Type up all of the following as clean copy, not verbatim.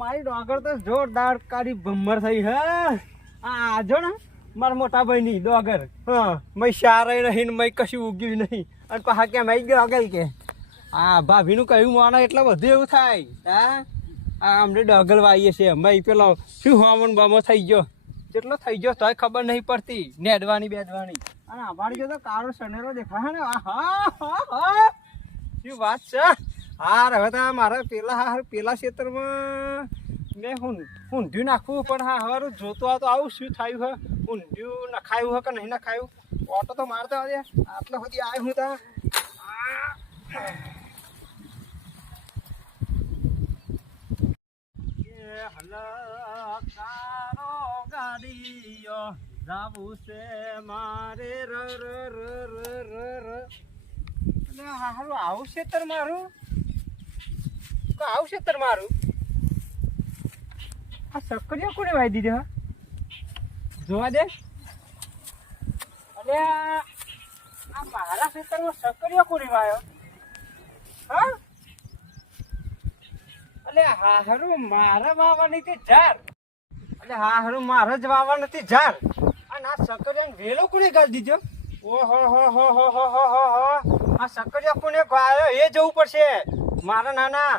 મારી ડોગર તો જોરદાર કાળી ભમ્મર થઈ હે. આ જો ને મારા મોટા ભાઈ ની ડોગર. હા મય સારે રહીને મય કશું ઉગ્યું નહીં અને પાછા કે મય ડોગર કે આ ભાભીનું કહ્યું માનો એટલે બધું એવું થાય. હા અમને ડોગર વાઈએ છે મય પેલો શું હોમન બમો થઈ ગયો જેટલો થઈ ગયો તોય ખબર નહીં પડતી નેડવાની બેદવાની. અને આભારી જો તો કાળો સનેરો દેખાય ને. શું વાત છે. હાર હવે તો મારે પેલા ક્ષેત્રમાં મેં ઊંધિયું નાખવું પણ હા હવે જોતો આ તો આવું શું થયું હે. ઊંધિયું નખાયું હે કે નહીં નખાયું. ઓટો તો મારતો આજે આટલા સુધી આવ્યું હું ત્યાં. ગાડીઓ જાવું છે મારે હારું આવું ક્ષેત્ર મારું આવું ક્ષેત્ર મારું. આ સક્કરીઓ કોને વાઈ દીધી હા જોવા દે. અરે આ મારા ક્ષેત્રમાં સક્કરીઓ કોને વાયો હા. અલે હારું મારા વાવાની તે ઝાડ. અલે હારું મારે જ વાવા નથી ઝાડ. અને આ સક્કરિયા વેલો કોને ગાળી દીધો. ઓહો હો હો હો હો હો હો. આ સક્કરિયા કોને ગાળ્યો એ જવું પડશે મારા નાના.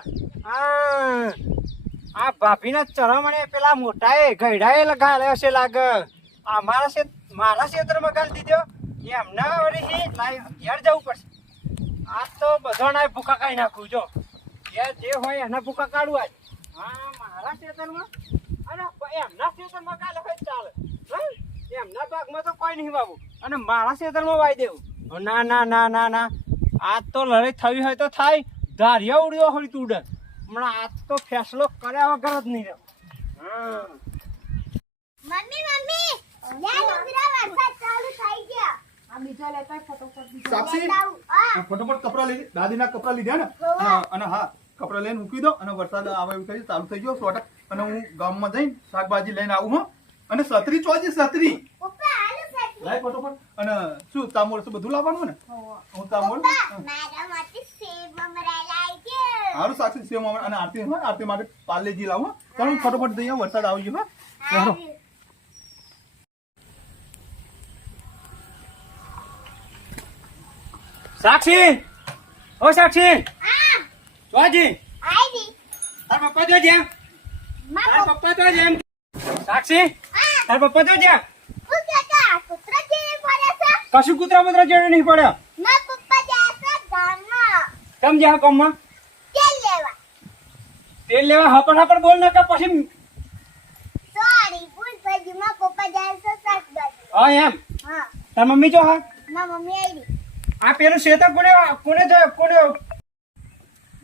આ ભાભીના ચરમણે પેલા મોટાએ ગયડાએ લગાડ્યો છે લાગે. આ મારા ક્ષેત્રમાં ગાળી દીધો એમના વળી ઘેર જવું પડશે. આ તો બધાના ભૂકા કાઢી નાખું જો જે હોય એના ભૂકા કાઢવું આજ. હા મારા ક્ષેત્રમાં અને એમના ક્ષેત્રમાં કાલે હોય ચાલે. એમના ભાગમાં તો કોઈ નહીં વાવું અને મારા ક્ષેત્રમાં વાઈ દેવું. ના ના ના ના ના આજ તો લડાઈ થવી હોય તો થાય. ધારિયા ઉડ્યો હોય તું ઉડે હમણાં આજ તો ફેસલો કર્યા વગર જ નહીં રહ્યો. મમ્મી મમ્મી યા ડોગરા વરસાદ ચાલુ થઈ ગયા. આ બીજા લેતા ફટોફટ સાક્ષી ફટોફટ કપડા લઈ દાદીના કપડા લીધા ને અને હા કપડા લઈને મૂકી દો અને વરસાદ આવે એવું થઈ ચાલુ થઈ ગયો 100%. અને હું ગામમાં જઈને શાકભાજી લઈને આવું હો. અને છત્રી ચોજી છત્રી પપ્પા હાલો સાચી લાય ફટોફટ. અને શું તામોળ બધું લાવવાનું ને હું તામોળ મારા માટે સેવ મમરા લાવી દે. હારું સાક્ષી સેવ મામા અને આરતી હોય આરતી માટે પાર્લેજી લાવું. ચાલો ફટોફટ જઈએ વરસાદ આવી ગયો. હા સાક્ષી ઓ સાક્ષી ચોજી આઈડી તાર પપ્પા તો જ્યાં તાર પપ્પા તો જેમ. સાક્ષી તાર પપ્પા તો જ્યાં કુતરા કુતરા જે ફરે છે કશું કૂતરા બુતરા જેવું નહીં પડ્યો. ના પપ્પા જાય છે ગામમાં કેમ જ્યાં કોમમાં તેલ લેવા. તેલ લેવા હપડ બોલ ન કે પછી સોરી ભૂલ થઈ ગઈ. માં પપ્પા જાય છે શાકભાજી. હા એમ હા તાર મમ્મી જો હા માં મમ્મી આઈડી. આ પેલું શેતર કોને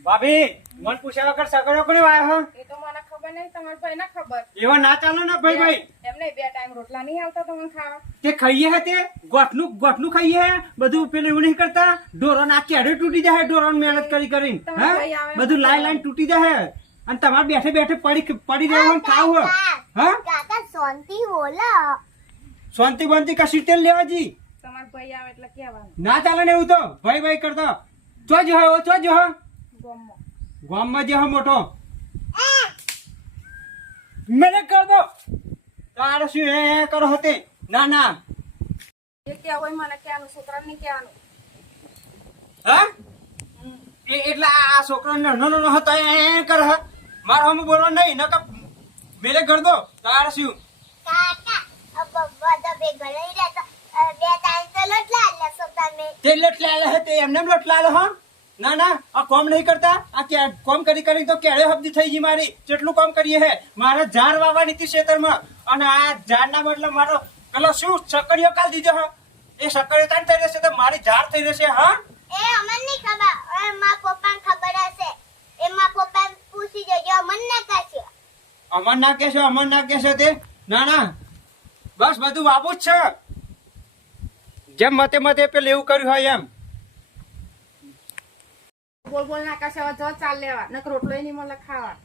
ભાભી મન પૂછ્યા વગર સકડ્યો કોને વાયો હા. એ તો મને ખબર નહીં તમારા ભાઈ ના ખબર. એવા ના ચાલો ને ભાઈ એમને 2 ટાઈમ રોટલા નહીં આવતા તમને ખાવા. તે ખાઈએ હે તે ગોઠનું ખાઈએ હે બધું પેલું એવું નહીં કરતા. ઢોરો ના કેડે તૂટી જાય ઢોરો મહેનત કરી હા બધું લાઈન તૂટી જાય અને તમારે બેઠે પડી રહેવાનું ખાવું હા. કાકા શાંતિ બોલો. શાંતિ બંતી કશું તેલ લેવા જી તમારા ભાઈ આવે એટલે કહેવાનું. ના ચાલે ને એવું તો ભાઈ કરતો ચો જો ગામમાં જે મોટો મને કર દો તારે શું એ કરો હતી. ના ના જે ક્યાં હોય મને કહેવાનું છોકરાને નહીં કહેવાનું. હા એટલે આ છોકરા નાનો હતો એ કરે મારો હમ બોલવા નહીં ન મેરે કર દો તારે શું. કાકા બધા બે ઘરે રહેતા 2 ટાઈમ તો લોટલા લેશો તમે. તે લટલાલે હે તે એમને લટલાલે હા. ના ના આ કોમ નહીં કરતા. આ કોમ કરી તો કેળે હબદી થઈ ગઈ મારી. કેટલું કામ કરીએ હે મારે ઝાડ વાવવાની હતી ખેતરમાં અને આ ઝાડના બદલે મારો પેલો શું સકડીઓ કાલ દીધો હા. એ સકડીઓ તાન થઈ રહેશે તો મારી ઝાડ થઈ રહેશે હા. એ અમને નહીં ખબર. મારા પપ્પાને ખબર હશે. એ મારા પપ્પાને પૂછી જોજો. અમને ના કહેશે. અમર ના કહેશો તે. ના ના બસ બધું વાવું જ છે જેમ મતે પેલું એવું કર્યું હોય એમ. બોલ ના કશે હવે જો ચાલ લેવા નક રોટલો નહીં મળે ખાવા.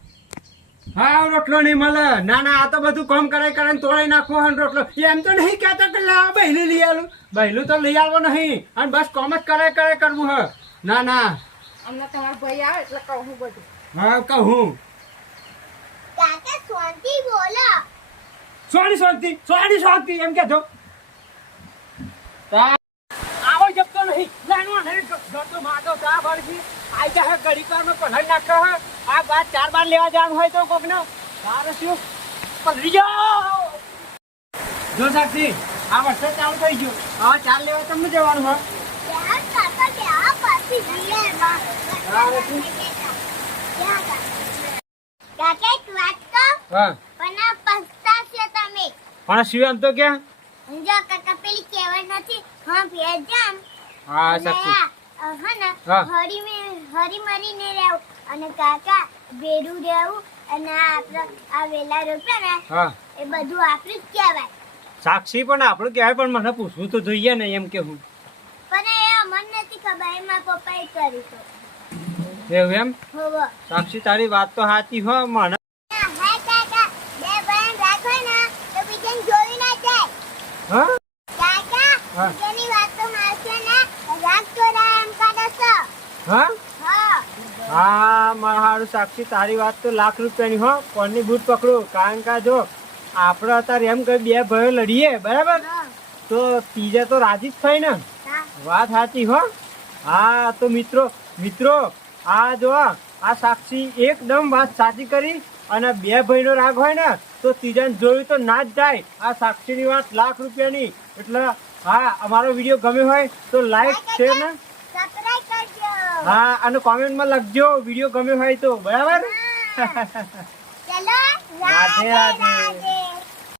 હા રોટલો નહીં મળે. ના ના આ તો બધું કામ કરે તોડાઈ નાખવો હોય રોટલો. એમ તો નહીં કહેતા કે લાવ બહેલું લઈ આવું. બહેલું તો લઈ આવવો નહીં અને બસ કામ જ કરે કરવું હે. ના ના હમણાં તમારો ભાઈ આવે એટલે કહું હું બધું. હા કહું કાકા શાંતિ બોલો. શાંતિ એમ કહેતો આવો જપતો નહીં લાઈનો નહીં ગતો માતો તા ભરજી આઈ જા ગરીકારમાં પલળ નાખે આ બાદ 4 બાર લેવા જવાનું હોય તો કોકનો તારે શું પલળી જાઓ જો સાક્ષી આ વર્ષે ચાલુ થઈ ગયું હા 4 લેવા તમને જવાનું હા યાર કાકા કે આ પાછી જીએ માં. તારે શું કાકા એક વાત કહું હા પણ આ પસ્તાશો તમે. પણ શિવ એમ તો ક્યાં જો કાકા પેલી કહેવત નથી હા ભેજામ હા સાક્ષી હા. હરી મરીને રહેવું અને કાકા ભેરું રહેવું અને આ વેલા રોપ્યા ને હા એ બધું આપણું જ કહેવાય. સાક્ષી પણ આપણું કહેવાય પણ મને પૂછવું તો જોઈએ ને એમ કે હું પણ એ અમને નથી ખબર એમાં પપ્પાએ કર્યું હતું. એવું એમ હોવો. સાક્ષી તારી વાત તો સાચી હો મને હા કાકા બે બહેન રાખો ને તો બીજાને જોઈ ના જાય. હા કાકા હા. બીજાની વાત તો મારશો ને રાખતો એમ કાઢો છો. હા હા હા મારા હારું સાક્ષી તારી વાત તો લાખ રૂપિયાની હો કોણની બૂટ પકડો કારણ કે જો આપણે અત્યારે એમ કઈ બે ભાઈઓ લડીએ બરાબર હા તો ત્રીજા તો રાજી જ થાય ને હા વાત સાચી હો હા તો મિત્રો આ જો આ સાક્ષી એકદમ વાત સાચી કરી અને બે ભાઈનો રાગ હોય ને તો ત્રીજાને જોયું તો ના જ જાય આ સાક્ષીની વાત લાખ રૂપિયાની એટલે હા અમારો વિડીયો ગમ્યો હોય તો લાઈક શેર ને સબસ્ક્રાઇબ કરજો. હા અને કોમેન્ટમાં લખજો વિડીયો ગમ્યો હોય તો બરાબર હા. ચલો રાધે રાધે. રાધે